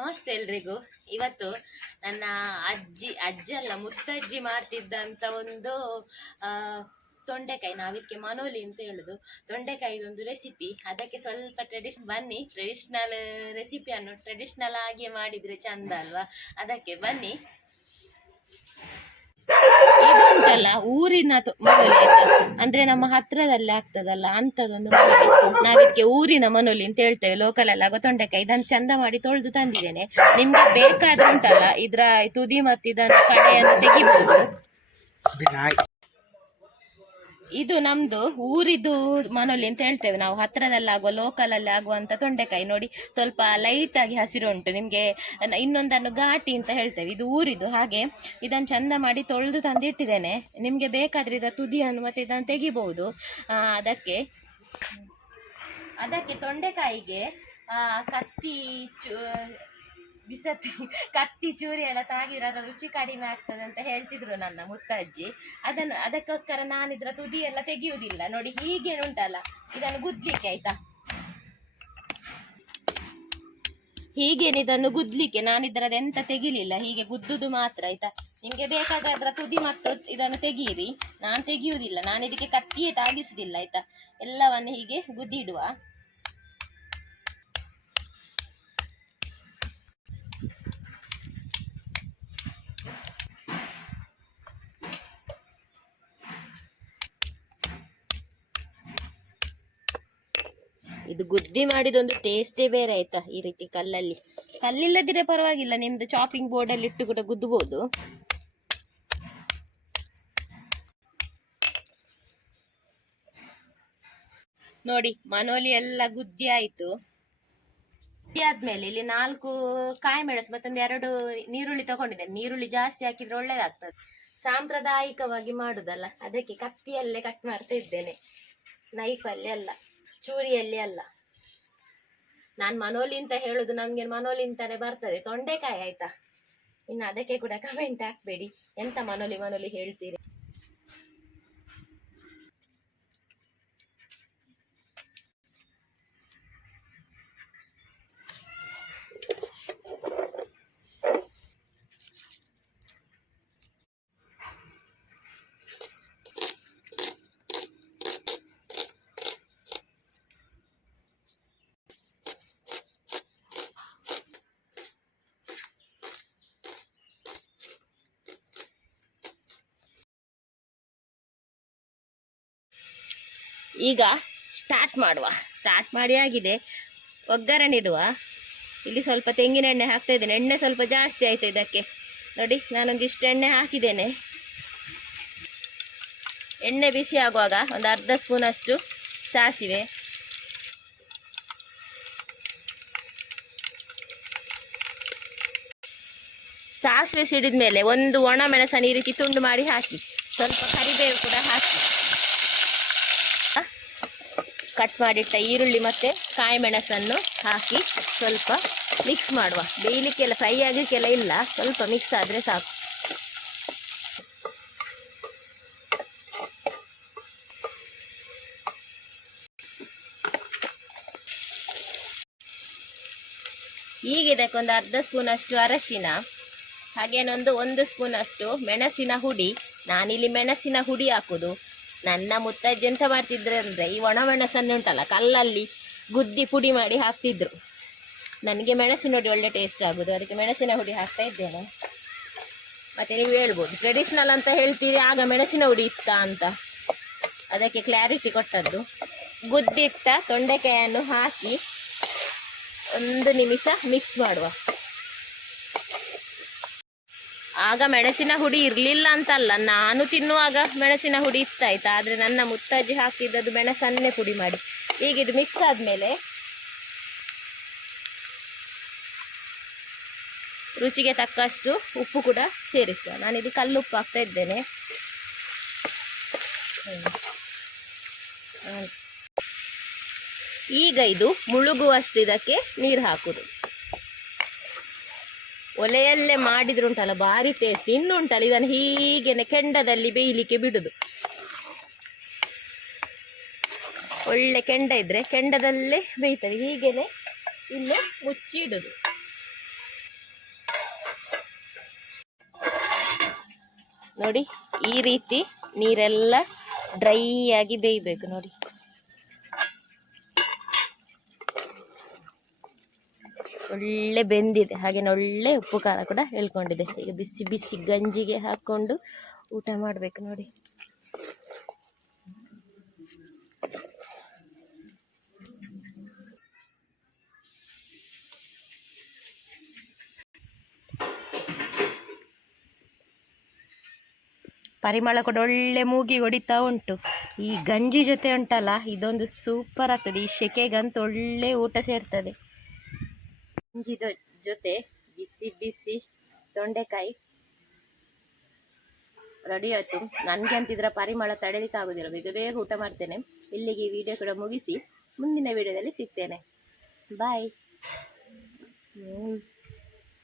ನಮಸ್ತೆ ಎಲ್ರಿಗೂ. ಇವತ್ತು ನನ್ನ ಅಜ್ಜಿ ಅಜ್ಜಲ್ಲ ಮುತ್ತಜ್ಜಿ ಮಾಡ್ತಿದ್ದಂತ ಒಂದು ತೊಂಡೆಕಾಯಿ ನಾವಿದಕ್ಕೆ ಮನೋಲಿ ಅಂತ ಹೇಳುದು. ತೊಂಡೆಕಾಯಿದೊಂದು ರೆಸಿಪಿ ಅದಕ್ಕೆ ಸ್ವಲ್ಪ ಟ್ರೆಡಿಷನ್ ಬನ್ನಿ ಟ್ರೆಡಿಷನಲ್ ರೆಸಿಪಿಯನ್ನು ಟ್ರೆಡಿಷ್ನಲ್ ಆಗಿ ಮಾಡಿದ್ರೆ ಚಂದ ಅಲ್ವಾ? ಅದಕ್ಕೆ ಬನ್ನಿ. ಇದು ಉಂಟಲ್ಲ ಊರಿನ ಮನೋಲಿ ಆಯ್ತಾ? ಅಂದ್ರೆ ನಮ್ಮ ಹತ್ರದಲ್ಲಿ ಆಗ್ತದಲ್ಲ, ಅಂತದೊಂದು ಮನೊಲಿ ನಾವಿದಕ್ಕೆ ಊರಿನ ಮನೊಲಿ ಅಂತ ಹೇಳ್ತೇವೆ ಲೋಕಲ್ ಅಲ್ಲ. ಗೊತ್ತೊಂಡಕ್ಕೆ ಇದನ್ನು ಚಂದ ಮಾಡಿ ತೊಳೆದು ತಂದಿದ್ದೇನೆ. ನಿಮ್ಗೆ ಬೇಕಾದ ಉಂಟಲ್ಲ, ಇದ್ರ ತುದಿ ಮತ್ತಿದನ್ನು ಕಡೆಯನ್ನು ತೆಗಿಬಹುದು ಇದು ನಮ್ದು ಊರಿದು ಮನೋಲಿ ಅಂತ ಹೇಳ್ತೇವೆ. ನಾವು ಹತ್ರದಲ್ಲಿ ಆಗುವ ಲೋಕಲ್ ಅಲ್ಲಿ ಆಗುವಂತ ತೊಂಡೆಕಾಯಿ ನೋಡಿ ಸ್ವಲ್ಪ ಲೈಟ್ ಆಗಿ ಹಸಿರು ಉಂಟು ನಿಮ್ಗೆ ಇನ್ನೊಂದನ್ನು ಘಾಟಿ ಅಂತ ಹೇಳ್ತೇವೆ. ಇದು ಊರಿದು. ಹಾಗೆ ಇದನ್ನು ಚಂದ ಮಾಡಿ ತೊಳೆದು ತಂದಿಟ್ಟಿದ್ದೇನೆ. ನಿಮ್ಗೆ ಬೇಕಾದ್ರೆ ಇದರ ತುದಿಯನ್ನು ಮತ್ತೆ ಇದನ್ನು ತೆಗಿಬಹುದು. ಅದಕ್ಕೆ ಅದಕ್ಕೆ ತೊಂಡೆಕಾಯಿಗೆ ಕತ್ತಿ ಬಿಸತಿ ಕತ್ತಿ ಚೂರಿ ಎಲ್ಲ ತಾಗಿದ್ರೆ ಅದರ ರುಚಿ ಕಡಿಮೆ ಆಗ್ತದೆ ಅಂತ ಹೇಳ್ತಿದ್ರು ನನ್ನ ಮುತ್ತಜ್ಜಿ. ಅದನ್ನು, ಅದಕ್ಕೋಸ್ಕರ ನಾನು ಇದರ ತುದಿ ಎಲ್ಲ ತೆಗೆಯುವುದಿಲ್ಲ. ನೋಡಿ ಹೀಗೇನು ಉಂಟಲ್ಲ, ಇದನ್ನು ಗುದ್ಲಿಕ್ಕೆ ಆಯ್ತಾ? ಹೀಗೇನೆ ಇದನ್ನು ಗುದ್ಲಿಕ್ಕೆ? ನಾನು ಎಂತ ತೆಗಿಲಿಲ್ಲ, ಹೀಗೆ ಗುದ್ದುದು ಮಾತ್ರ ಆಯ್ತಾ? ನಿಮ್ಗೆ ಬೇಕಾದ್ರೆ ಅದರ ತುದಿ ಮತ್ತು ಇದನ್ನು ತೆಗೀರಿ. ನಾನು ತೆಗಿಯುವುದಿಲ್ಲ, ನಾನು ಇದಕ್ಕೆ ಕತ್ತಿಯೇ ತಾಗಿಸುವುದಿಲ್ಲ, ಆಯ್ತಾ? ಎಲ್ಲವನ್ನು ಹೀಗೆ ಗುದ್ದಿಡುವ. ಇದು ಗುದ್ದಿ ಮಾಡಿದೊಂದು ಟೇಸ್ಟೇ ಬೇರೆ ಆಯ್ತಾ ಈ ರೀತಿ ಕಲ್ಲಲ್ಲಿ. ಕಲ್ಲಿಲ್ಲದಿದ್ರೆ ಪರವಾಗಿಲ್ಲ, ನಿಮ್ದು ಚಾಪಿಂಗ್ ಬೋರ್ಡ್ ಅಲ್ಲಿ ಇಟ್ಟು ಕೂಡ ಗುದ್ದಬಹುದು ನೋಡಿ, ಮನೋಲಿ ಎಲ್ಲ ಗುದ್ದಿ ಆಯ್ತು. ಗುದ್ದಿ ಆದ್ಮೇಲೆ ಇಲ್ಲಿ ನಾಲ್ಕು ಕಾಯಿ ಮೆಣಸು, ಮತ್ತೊಂದು ಎರಡು ನೀರುಳ್ಳಿ ತಗೊಂಡಿದ್ದೇನೆ ನೀರುಳ್ಳಿ ಜಾಸ್ತಿ ಹಾಕಿದ್ರೆ ಒಳ್ಳೇದಾಗ್ತದೆ. ಸಾಂಪ್ರದಾಯಿಕವಾಗಿ ಮಾಡುದಲ್ಲ, ಅದಕ್ಕೆ ಕತ್ತಿಯಲ್ಲೇ ಕಟ್ ಮಾಡ್ತಾ ಇದ್ದೇನೆ. ನೈಫಲ್ಲಿ ಅಲ್ಲ ಚೂರಿಯಲ್ಲಿ ಅಲ್ಲ. ನಾನು ಮನೋಲಿ ಅಂತ ಹೇಳುದು ನಮ್ಗೆ ಮನೋಲಿ ಅಂತಾನೆ ಬರ್ತದೆ. ತೊಂಡೆಕಾಯಿ ಆಯ್ತಾ? ಇನ್ನು ಅದಕ್ಕೆ ಕೂಡ ಕಮೆಂಟ್ ಹಾಕ್ಬೇಡಿ. ಎಂತ ಮನೋಲಿ ಮನೋಲಿ ಹೇಳ್ತೀರಿ? ಈಗ ಸ್ಟಾರ್ಟ್ ಮಾಡುವ. ಸ್ಟಾರ್ಟ್ ಮಾಡಿ ಆಗಿದೆ. ಒಗ್ಗರಣೆ ಇಡುವ. ಇಲ್ಲಿ ಸ್ವಲ್ಪ ತೆಂಗಿನ ಎಣ್ಣೆ ಹಾಕ್ತಾ ಇದ್ದೇನೆ. ಎಣ್ಣೆ ಸ್ವಲ್ಪ ಜಾಸ್ತಿ ಆಯಿತು ಇದಕ್ಕೆ. ನೋಡಿ ನಾನೊಂದಿಷ್ಟು ಎಣ್ಣೆ ಹಾಕಿದ್ದೇನೆ. ಎಣ್ಣೆ ಬಿಸಿ ಆಗುವಾಗ ಒಂದು ಅರ್ಧ ಸ್ಪೂನಷ್ಟು ಸಾಸಿವೆ. ಸಾಸಿವೆ ಸಿಡಿದ ಮೇಲೆ ಒಂದು ಒಣ ಮೆಣಸನ್ನು ಈ ರೀತಿ ತುಂಡು ಮಾಡಿ ಹಾಕಿ. ಸ್ವಲ್ಪ ಕರಿಬೇವು ಕೂಡ ಹಾಕಿ. ಕಟ್ ಮಾಡಿಟ್ಟ ಈರುಳ್ಳಿ ಮತ್ತು ಕಾಯಿ ಮೆಣಸನ್ನು ಹಾಕಿ ಸ್ವಲ್ಪ ಮಿಕ್ಸ್ ಮಾಡುವ. ಬೇಯಲಿಕ್ಕೆಲ್ಲ ಫ್ರೈ ಆಗಲಿಕ್ಕೆಲ್ಲ ಇಲ್ಲ. ಸ್ವಲ್ಪ ಮಿಕ್ಸ್ ಆದರೆ ಸಾಕು. ಈಗ ಇದಕ್ಕೊಂದು ಅರ್ಧ ಸ್ಪೂನಷ್ಟು ಅರಶಿನ, ಹಾಗೇನೊಂದು ಒಂದು ಸ್ಪೂನಷ್ಟು ಮೆಣಸಿನ ಹುಡಿ. ನಾನಿಲ್ಲಿ ಮೆಣಸಿನ ಹುಡಿ ಹಾಕೋದು. ನನ್ನ ಮುತ್ತಜ್ಜಿ ಎಂತ ಮಾಡ್ತಿದ್ರು ಅಂದರೆ, ಈ ಒಣ ಮೆಣಸನ್ನು ಉಂಟಲ್ಲ, ಕಲ್ಲಲ್ಲಿ ಗುದ್ದಿ ಪುಡಿ ಮಾಡಿ ಹಾಕ್ತಿದ್ರು. ನನಗೆ ಮೆಣಸಿನ ಹುಡಿ ಒಳ್ಳೆ ಟೇಸ್ಟ್ ಆಗೋದು, ಅದಕ್ಕೆ ಮೆಣಸಿನ ಹುಡಿ ಹಾಕ್ತಾ ಇದ್ದೇನೆ. ಮತ್ತು ನೀವು ಹೇಳ್ಬೋದು ಟ್ರೆಡಿಷ್ನಲ್ ಅಂತ ಹೇಳ್ತೀರಿ, ಆಗ ಮೆಣಸಿನ ಹುಡಿ ಇತ್ತಾ ಅಂತ. ಅದಕ್ಕೆ ಕ್ಲಾರಿಟಿ ಕೊಟ್ಟದ್ದು. ಗುದ್ದಿಟ್ಟ ತೊಂಡೆಕಾಯನ್ನು ಹಾಕಿ ಒಂದು ನಿಮಿಷ ಮಿಕ್ಸ್ ಮಾಡುವ. ಆಗ ಮೆಣಸಿನ ಹುಡಿ ಇರಲಿಲ್ಲ ಅಂತಲ್ಲ, ನಾನು ತಿನ್ನುವಾಗ ಮೆಣಸಿನ ಹುಡಿ ಇತ್ತಾಯ್ತು. ಆದರೆ ನನ್ನ ಮುತ್ತಜ್ಜಿ ಹಾಕಿದ್ದದು ಮೆಣಸನ್ನೇ ಪುಡಿ ಮಾಡಿ. ಈಗ ಇದು ಮಿಕ್ಸ್ ಆದಮೇಲೆ ರುಚಿಗೆ ತಕ್ಕಷ್ಟು ಉಪ್ಪು ಕೂಡ ಸೇರಿಸುವ. ನಾನಿದು ಕಲ್ಲುಪ್ಪು ಹಾಕ್ತಾ ಇದ್ದೇನೆ. ಈಗ ಇದು ಮುಳುಗುವಷ್ಟು ಇದಕ್ಕೆ ನೀರು ಹಾಕುದು. ಒಲೆಯಲ್ಲೇ ಮಾಡಿದ್ರು ಉಂಟಲ್ಲ ಭಾರಿ ಟೇಸ್ಟ್ ಇನ್ನು ಉಂಟಲ್ಲ ಇದನ್ನು ಹೀಗೆನೆ ಕೆಂಡದಲ್ಲಿ ಬೇಯಲಿಕ್ಕೆ ಬಿಡುದು. ಒಳ್ಳೆ ಕೆಂಡ ಇದ್ದರೆ ಕೆಂಡದಲ್ಲೇ ಬೇಯ್ತದೆ, ಹೀಗೆನೆ ಇನ್ನು ಮುಚ್ಚಿ ಇಡುದು ನೋಡಿ, ಈ ರೀತಿ ನೀರೆಲ್ಲ ಡ್ರೈ ಆಗಿ ಬೇಯಬೇಕು ನೋಡಿ. ಒಳ್ಳೆ ಬೆಂದಿದೆ. ಹಾಗೆ ಒಳ್ಳೆ ಉಪ್ಪು ಖಾರ ಕೂಡ ಹೇಳ್ಕೊಂಡಿದೆ ಈಗ ಬಿಸಿ ಬಿಸಿ ಗಂಜಿಗೆ ಹಾಕ್ಕೊಂಡು ಊಟ ಮಾಡಬೇಕು ನೋಡಿ. ಪರಿಮಳ ಕೂಡ ಒಳ್ಳೆ ಮೂಗಿ ಹೊಡಿತಾ ಉಂಟು. ಈ ಗಂಜಿ ಜೊತೆ ಉಂಟಲ್ಲ, ಇದೊಂದು ಸೂಪರ್ ಆಗ್ತದೆ. ಈ ಸೆಕೆಗಂತೂ ಒಳ್ಳೆ ಊಟ ಸೇರ್ತದೆ. ಗಂಜಿ ಜೊತೆ ಬಿಸಿ ಬಿಸಿ ತೊಂಡೆಕಾಯಿ ರೆಡಿ ಆಯಿತು. ನನಗೆ ಅಂತಿದ್ರ ಪರಿಮಳ ತಡೆಯಲಿಕ್ಕೆ ಆಗೋದಿಲ್ಲ. ಬೇಗ ಬೇಗ ಊಟ ಮಾಡ್ತೇನೆ. ಇಲ್ಲಿಗೆ ಈ ವಿಡಿಯೋ ಕೂಡ ಮುಗಿಸಿ ಮುಂದಿನ ವಿಡಿಯೋದಲ್ಲಿ ಸಿಗ್ತೇನೆ. ಬಾಯ್